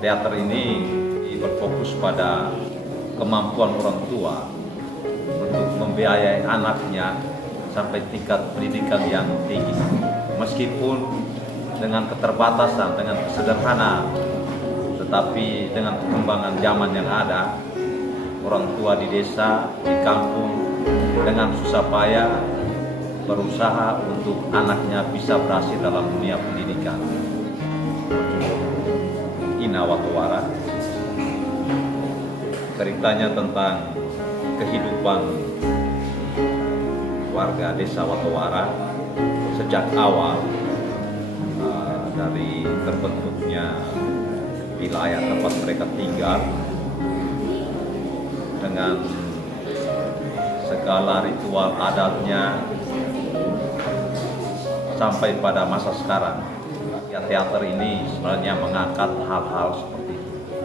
teater ini berfokus pada kemampuan orang tua untuk membiayai anaknya sampai tingkat pendidikan yang tinggi. Meskipun dengan keterbatasan, dengan kesederhanaan, tetapi dengan perkembangan zaman yang ada, orang tua di desa, di kampung, dengan susah payah berusaha untuk anaknya bisa berhasil dalam dunia pendidikan. Ina Watowara, ceritanya tentang kehidupan warga desa Watowara sejak awal dari terbentuknya wilayah tempat mereka tinggal dengan segala ritual adatnya sampai pada masa sekarang. Ya, teater ini sebenarnya mengangkat hal-hal seperti itu,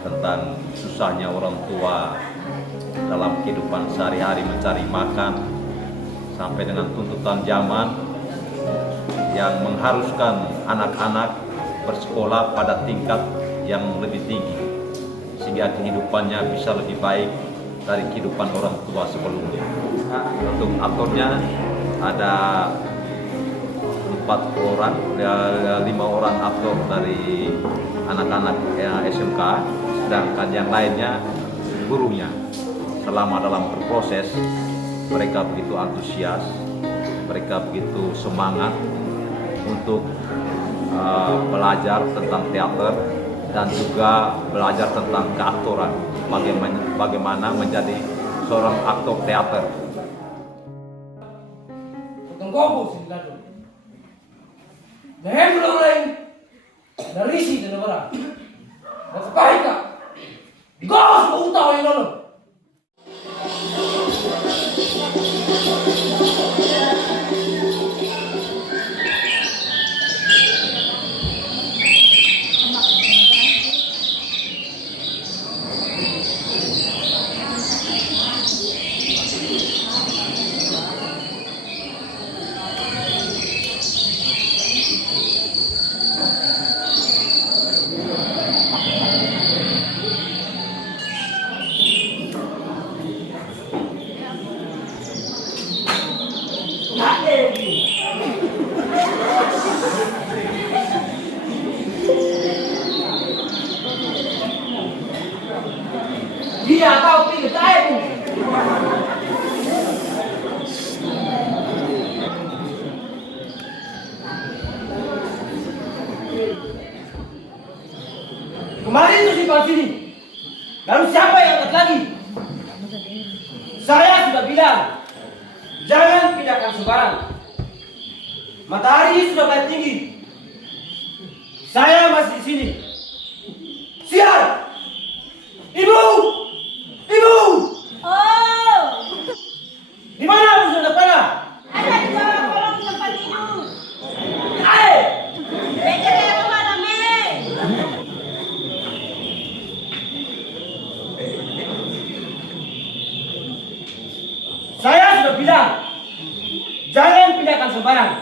tentang susahnya orang tua dalam kehidupan sehari-hari mencari makan, sampai dengan tuntutan zaman yang mengharuskan anak-anak bersekolah pada tingkat yang lebih tinggi, sehingga kehidupannya bisa lebih baik dari kehidupan orang tua sebelumnya. Untuk aktornya ada 5 orang aktor dari anak-anak SMK, sedangkan yang lainnya gurunya. Selama dalam berproses, mereka begitu antusias, mereka begitu semangat untuk belajar tentang teater dan juga belajar tentang keaktoran, bagaimana menjadi seorang aktor teater. Dia tahu pilih saya pun. Kemarin itu simpan sini. Lalu siapa yang angkat lagi? Saya sudah bilang, jangan pindahkan sembarang. Matahari sudah mulai tinggi. Saya masih di sini. Sial! Ibu! Ibu! Oh, Di mana Bu sudah panah? ada di bawah kolong tempat tidur. Ayo! Beker yang kemana, Mei? Saya sudah bilang, jangan pindahkan sembarang.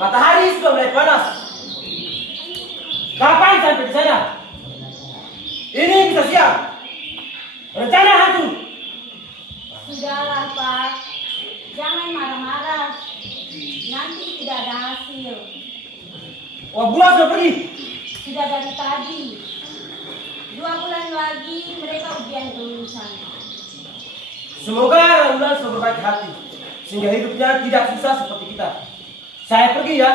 Matahari sudah mulai panas. Kapan sampai di sana? Ini bisa siap. Rencana hantu. Sudahlah, Pak. Jangan marah-marah. Nanti tidak ada hasil. Wah, bulan sudah pergi. Sudah dari tadi. 2 bulan lagi mereka ujian kelulusan. Semoga Bulan sudah berbaik hati, sehingga hidupnya tidak susah seperti kita. Saya pergi ya.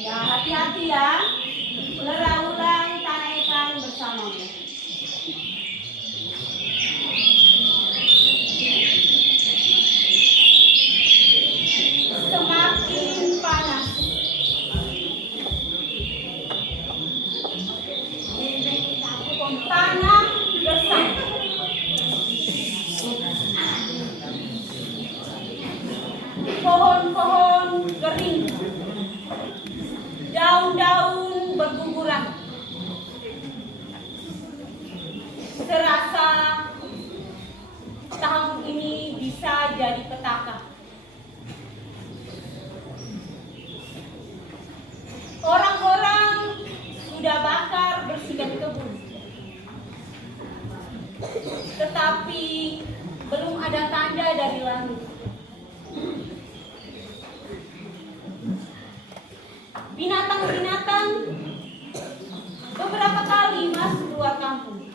Ya, hati-hati ya. Ular-ular tanah ikan bersamamu. Semakin panas. Tanah gersang. Pohon-pohon kering. Daun-daun berguguran. tetapi belum ada tanda dari langit. Binatang-binatang beberapa kali masuk keluar kampung.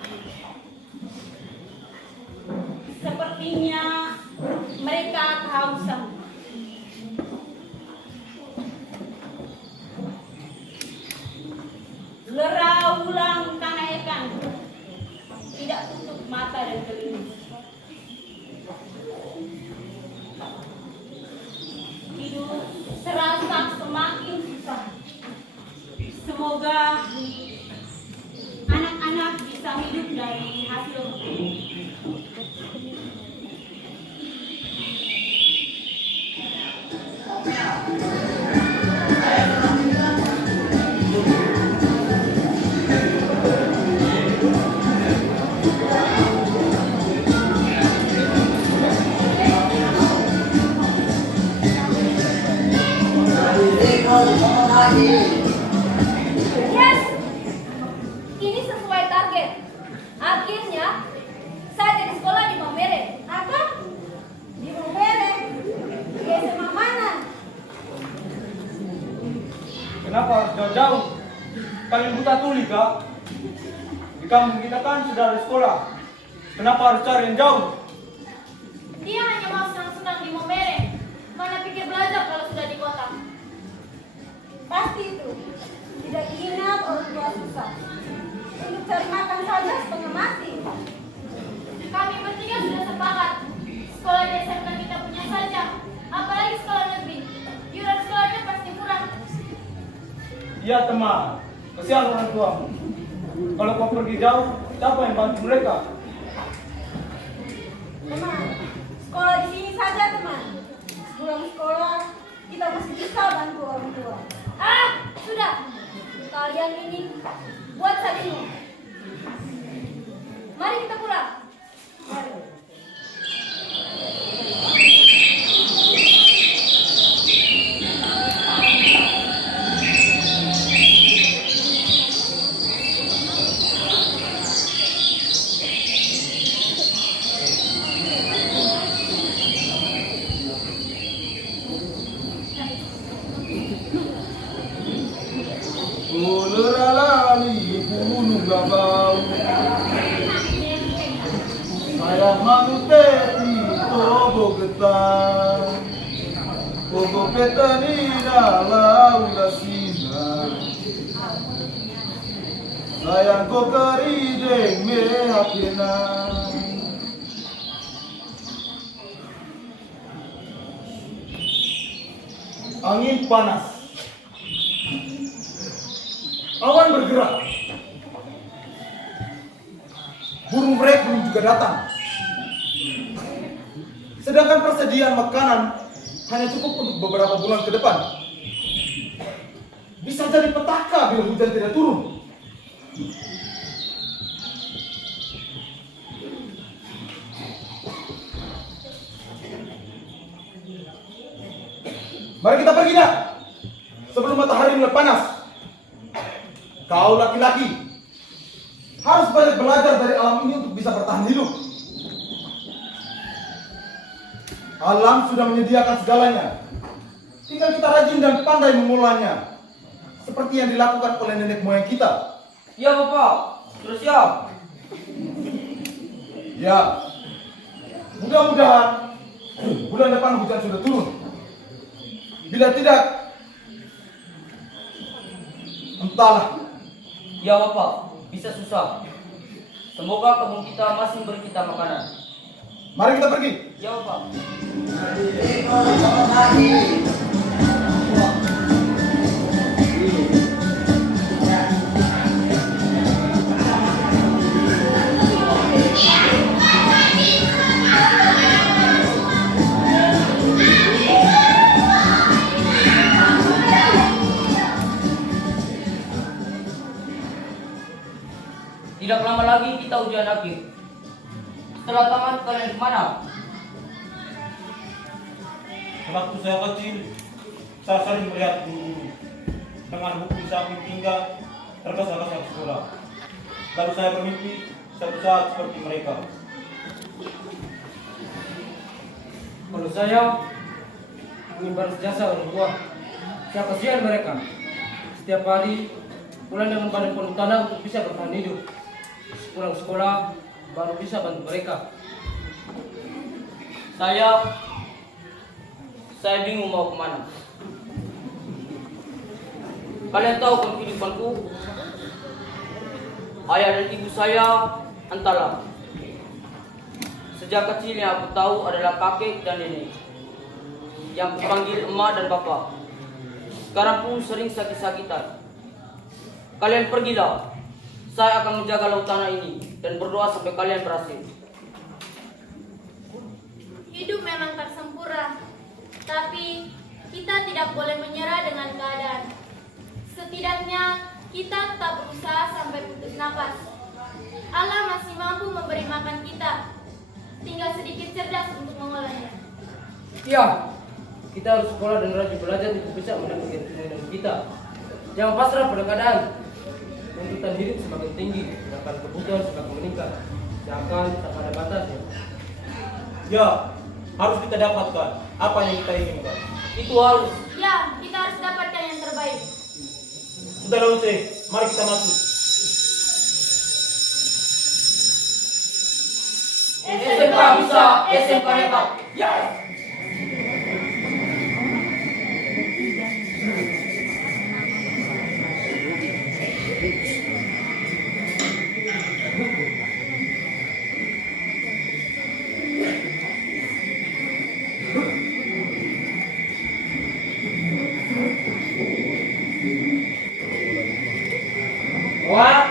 Sepertinya mereka kehausan. Leraulang kanaikan tidak tutup mata dan telinga. Hidup serasa semakin susah. Semoga anak-anak bisa hidup dari hasil Yes, ini sesuai target. Akhirnya saya jadi sekolah di Maumere. apa? Di Maumere? Di SMA mana? Kenapa harus jauh-jauh? Kalian buta tuli, Kak? Di kampung kita kan sudah ada sekolah. Kenapa harus cari yang jauh? Dia hanya mau senang-senang di Maumere. Mana pikir belajar kalau sudah di kota? Pasti itu. Tidak ingat orang tua susah. Untuk cari makan saja setengah mati. Kami bertiga sudah sepakat. Sekolah di SMK kita punya saja. Apalagi sekolah negeri. Iuran sekolahnya pasti murah. Iya, teman. Kasihan orang tua. Kalau kau pergi jauh, siapa yang bantu mereka? Teman, sekolah di sini saja teman. Sebelum sekolah, kita masih bisa bantu orang tua. Ah, sudah. Kalian ini buat saya bingung. Mari kita pulang. Mari. Uleralali gunung gabau, saya manuteti tobo getah, tobo petani dalau lasina, sayang kau kerideng mehapena. Angin panas, awan bergerak, burung merek belum juga datang. Sedangkan persediaan makanan hanya cukup untuk beberapa bulan ke depan. Bisa jadi petaka bila hujan tidak turun. Mari kita pergi, nak, sebelum matahari mulai panas. Kau laki-laki harus banyak belajar dari alam ini untuk bisa bertahan hidup. Alam sudah menyediakan segalanya. Tinggal kita rajin dan pandai mengolahnya. Seperti yang dilakukan oleh nenek moyang kita. Iya Bapak, sudah siap. Ya, mudah-mudahan bulan depan hujan sudah turun. Bila tidak, entahlah. Iya Bapak, bisa susah. Semoga kebun kita masih memberi kita makanan. Mari kita pergi. Iya Bapak. Tidak lama lagi kita ujian akhir. Setelah tamat kalian kemana? Waktu saya kecil, saya sering melihat guru dengan buku di samping pinggang tergesa-gesa ke sekolah. Lalu saya bermimpi suatu saat seperti mereka. Kalau saya ingin balas jasa orang tua, saya kasihan mereka. Setiap hari pulang dengan badan penuh tanah untuk bisa bertahan hidup. Pulang sekolah baru bisa bantu mereka. Saya bingung mau kemana. Kalian tahu kan kehidupanku? Ayah dan ibu saya entahlah. Sejak kecil yang aku tahu adalah kakek dan nenek yang kupanggil emak dan bapak. Sekarang pun sering sakit-sakitan. Kalian pergilah. Saya akan menjaga laut tanah ini dan berdoa sampai kalian berhasil. Hidup memang tak sempurna, tapi kita tidak boleh menyerah dengan keadaan. Setidaknya kita tetap berusaha sampai putus napas. Allah masih mampu memberi makan kita, tinggal sedikit cerdas untuk mengolahnya. Ya, kita harus sekolah dan rajin belajar untuk bisa mendapatkan keinginan kita. Jangan pasrah pada keadaan. Tuntutan hidup semakin tinggi, sedangkan kebutuhan semakin meningkat. Jangan tak ada batasnya. Ya, harus kita dapatkan apa yang kita inginkan. Itu harus. Ya, kita harus dapatkan yang terbaik. Sudahlah Uce, mari kita masuk. SMK bisa, SMK hebat. Yes! Wah,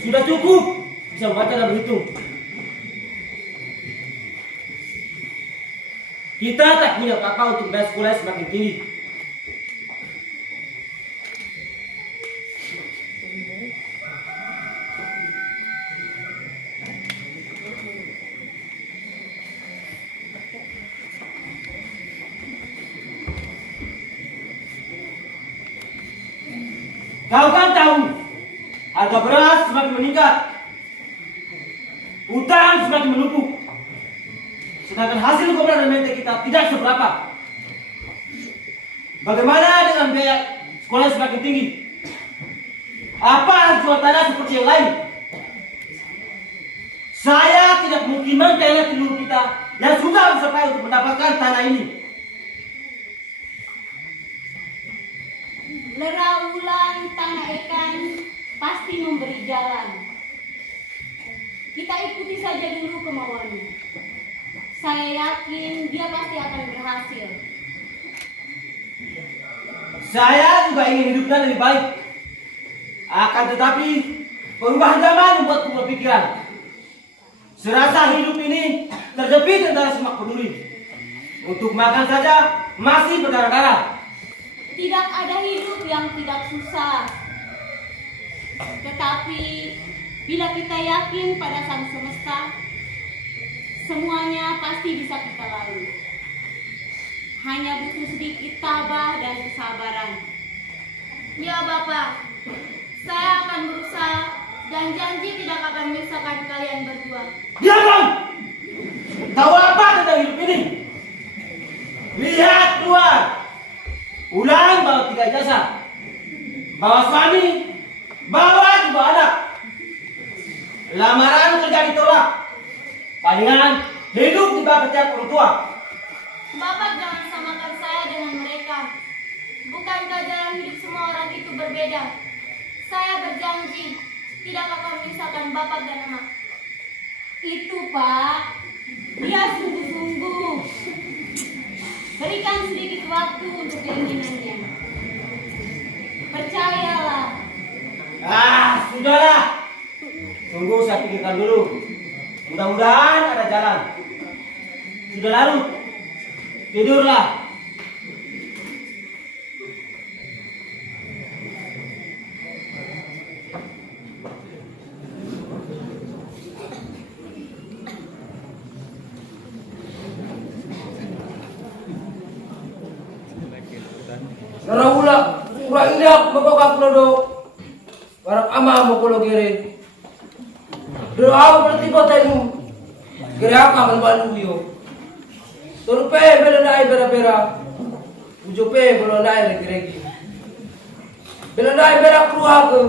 sudah cukup bisa membaca dan berhitung. Kita tak punya apa-apa untuk bayar sekolah semakin tinggi. Kau kan tahu, harga beras semakin meningkat, utang semakin menumpuk, sedangkan hasil koperan dan mente kita tidak seberapa. Bagaimana dengan biaya sekolah semakin tinggi? Apa harus jual tanah seperti yang lain? Saya tidak mungkin mengkhianati leluhur kita yang sudah berusaha untuk mendapatkan tanah ini. Leraulan tanah ikan pasti memberi jalan. Kita ikuti saja dulu kemauannya. Saya yakin dia pasti akan berhasil. Saya juga ingin hidupnya lebih baik. Akan tetapi perubahan zaman membuatku berpikiran. Serasa hidup ini terjepit antara semak peduli. Untuk makan saja masih berdarah-darah. Tidak ada hidup yang tidak susah. Tetapi bila kita yakin pada Sang Semesta, semuanya pasti bisa kita lalui. Hanya butuh sedikit tabah dan kesabaran. Ya Bapak, saya akan berusaha dan janji tidak akan menyusahkan kalian berdua. Diam kamu! Tahu apa tentang hidup ini? Lihat keluar. Ulang bawa 3 ijazah. Bawa suami, bawa juga anak. Lamaran kerja ditolak. Palingan hidup di bawah kecap orang tua. Bapak jangan samakan saya dengan mereka. Bukankah jalan hidup semua orang itu berbeda? Saya berjanji tidak akan menyusahkan Bapak dan Emak. Itu Pak, dia sungguh-sungguh. Berikan sedikit waktu untuk keinginannya. Percayalah. Sudahlah. Tunggu saya pikirkan dulu. Mudah-mudahan ada jalan. Sudah larut. Tidurlah. Anak magkakap na do. Parang ama mo ko kiri. Doon ako bertiba tayo. Kiri ako akan baluyo. Turu pe bela na ay bera-bera. Ujo pe bela na ay regi. Bela na ay bera keluar ke.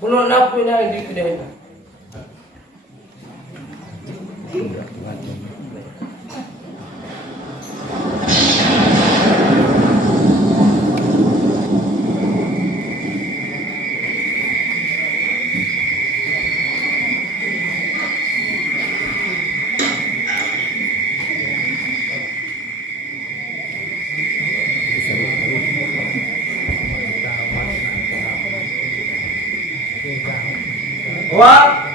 Bela na pe na ay di kedai. Wah.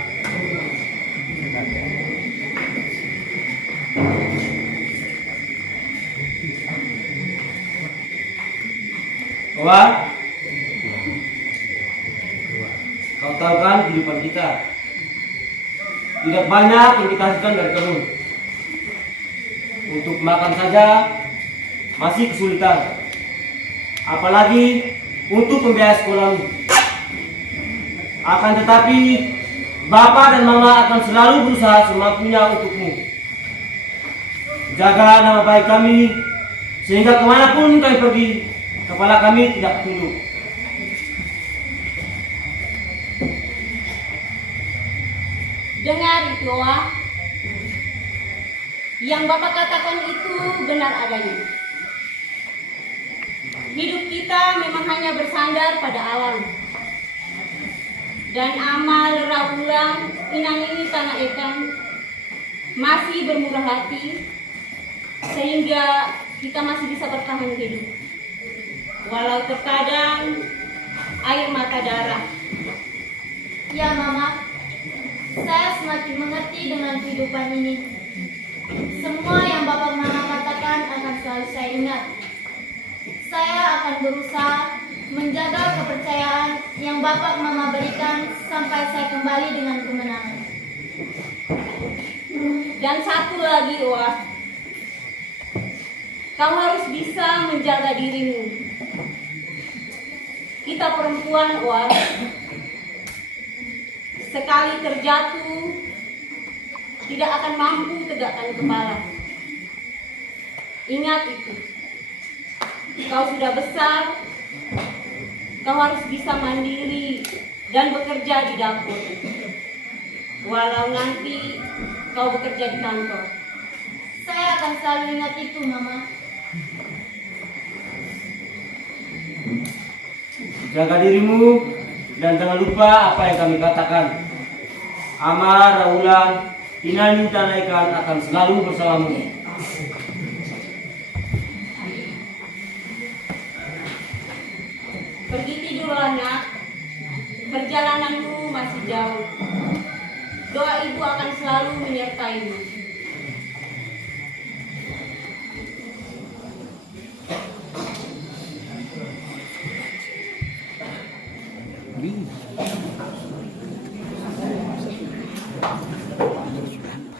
Wah. Kau tahu kan kehidupan kita tidak banyak yang dikasihkan dari kebun. Untuk makan saja masih kesulitan. Apalagi untuk membiayai sekolahmu. Akan tetapi Bapak dan Mama akan selalu berusaha semampunya untukmu. Jaga nama baik kami sehingga kemanapun kami pergi, kepala kami tidak tunduk. Dengar itu, Wah. Yang Bapak katakan itu benar adanya. Hidup kita memang hanya bersandar pada alam. Dan amal raulang inan ini tanah ikan masih bermurah hati sehingga kita masih bisa bertahan hidup walau terkadang air mata darah. Ya Mama, saya semakin mengerti dengan kehidupan ini. Semua yang Bapak Mama katakan akan selalu saya ingat. Saya akan berusaha menjaga kepercayaan yang Bapak Mama berikan sampai saya kembali dengan kemenangan. Dan satu lagi, Wah. Kamu harus bisa menjaga dirimu. Kita perempuan, Wah. Sekali terjatuh, tidak akan mampu tegakkan kepala. Ingat itu. Kau sudah besar. Kau harus bisa mandiri dan bekerja di dapur. Walau nanti kau bekerja di kantor. Saya akan selalu ingat itu, Mama. Jaga dirimu dan jangan lupa apa yang kami katakan. Amar, Raulan, Inani dan Ikan akan selalu bersamamu. Pergi tidurlah, Nak. Perjalananmu masih jauh. Doa ibu akan selalu menyertaimu.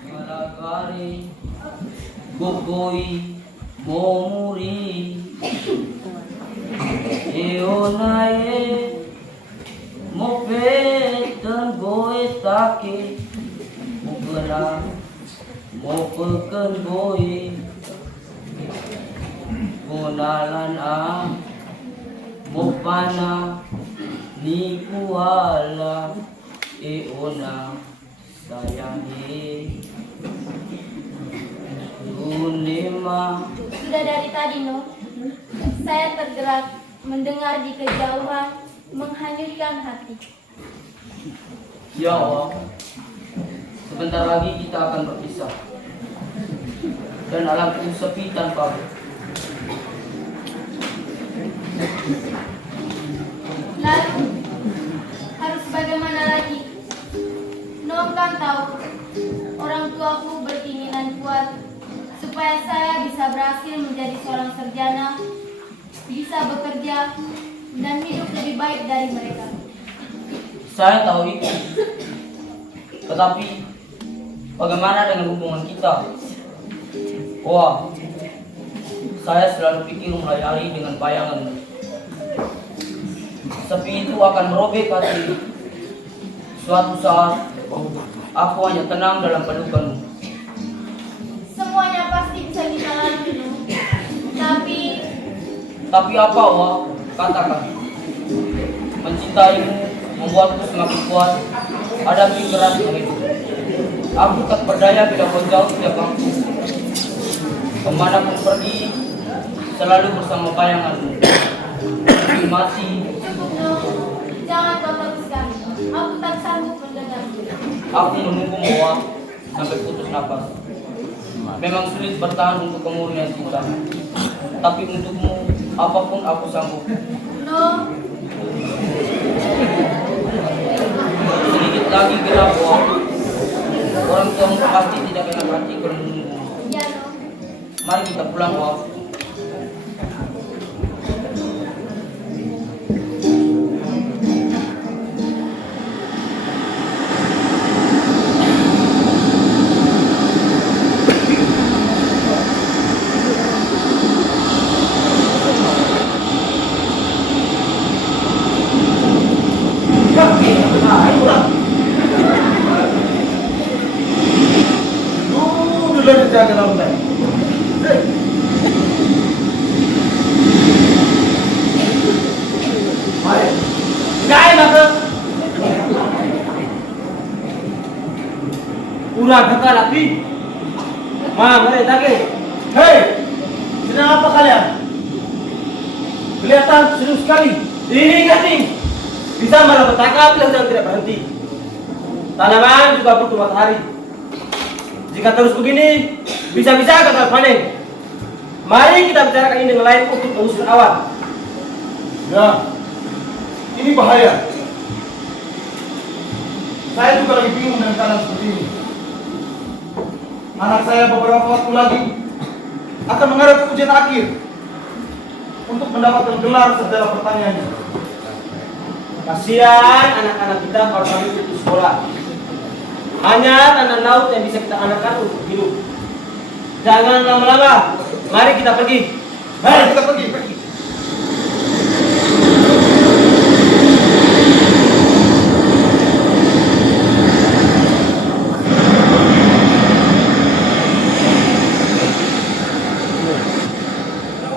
Malakari, Gokoi, Momuri, Eonae, Mopetan boy take, Mopera, Mopekan boy, Kunalan Mopana, Nikuala, Eona, sayangi, Unima. Sudah dari tadi, No. Saya tergerak mendengar di kejauhan menghanyutkan hati. Ya Allah, sebentar lagi kita akan berpisah dan alam itu sepi tanpamu. Lalu harus bagaimana lagi? Noam kan tahu orang tuaku berkeinginan kuat supaya saya bisa berhasil menjadi seorang sarjana, bisa bekerja dan hidup lebih baik dari mereka. Saya tahu itu, tetapi bagaimana dengan hubungan kita? Wah, saya selalu pikir melayani dengan bayangan. sepi itu akan merobek hati. Suatu saat, aku hanya tenang dalam pelukanmu. Semuanya pasti bisa kita lalui, Nu. Tapi apa, Wak? Katakan. Mencintaimu membuatku semakin kuat. Hadapi keras hidup. Aku tak berdaya bila kau jauh setiap waktu. Kemanapun pergi, selalu bersama bayanganmu. Tapi masih, Cukup, Nu. Jangan kau teruskan. Aku tak sanggup mendengar. aku menunggumu, Wak, sampai putus napas. Memang sulit bertahan untuk kemurnian cinta. Tapi untukmu, apapun aku sanggup. Nu, Sedikit lagi gelap, Wak. Orang tuamu pasti tidak enak hati kalau menunggu. ya, Nu. Mari kita pulang, Wak. Dulu dijaga dalam teh. Mari. Gaya maka. Kurang kakak lagi. Mari lagi. Hei, sedang apa kalian? Kelihatan serius sekali. Ini gading. Bisa malapetaka bila hujan tidak berhenti. Tanaman juga butuh matahari. Jika terus begini, bisa-bisa gagal panen. Mari kita bicarakan ini dengan lain untuk mengusir awan. Ya, ini bahaya. Saya juga lagi bingung dengan keadaan seperti ini. Anak saya beberapa waktu lagi akan menghadapi ujian akhir untuk mendapatkan gelar sarjana pertaniannya. Kasihan anak-anak kita kalau kami putus sekolah. Hanya tanah laut yang bisa kita andalkan untuk hidup. Jangan lama-lama. Mari kita pergi. Mari kita pergi.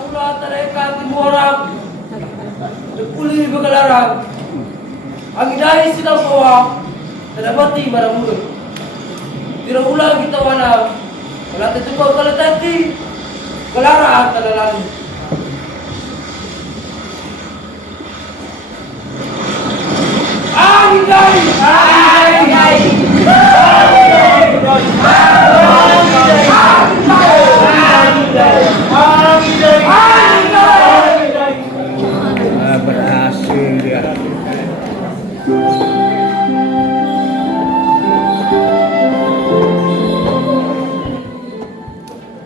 Ulah tereka timur orang. Depuli begalarang. Angin dari sidang bawah. Terdapati barang mulut. Tidak ulang kita walau. Kalau terjebak kalau tadi. Kelarang kalau lalu. Angin dari. Angin dari. Berhasil dia.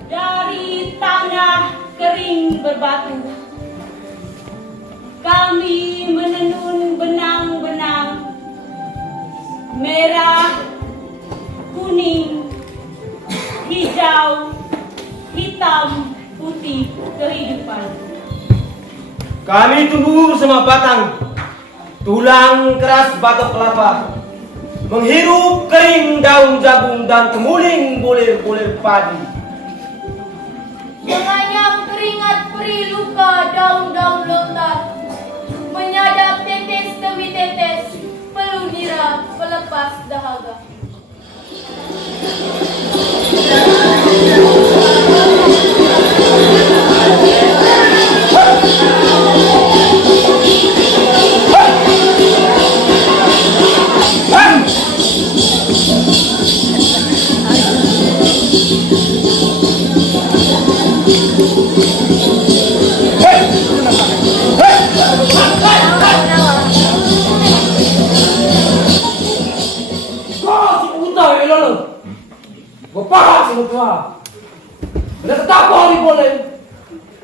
Dari tanah kering berbatu, kami menenun benang-benang merah, kuning, hijau, hitam, putih kehidupan. Kami tumbuh bersama batang, tulang keras batok kelapa, menghirup kering daun jagung dan kemuling bulir-bulir padi. Menganyam keringat peri luka daun-daun lontar, menyadap tetes demi tetes, peluh nira pelepas dahaga.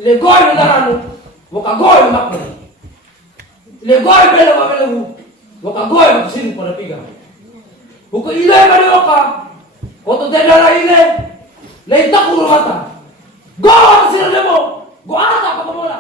Legoy mendaranu, wakagoy makmani. Legoy bela mabelu, wakagoy maksinu pada piga. Buku ile kali waka, koto tendala ile, leita kuru mata. Go sir demo, go ata apa bola.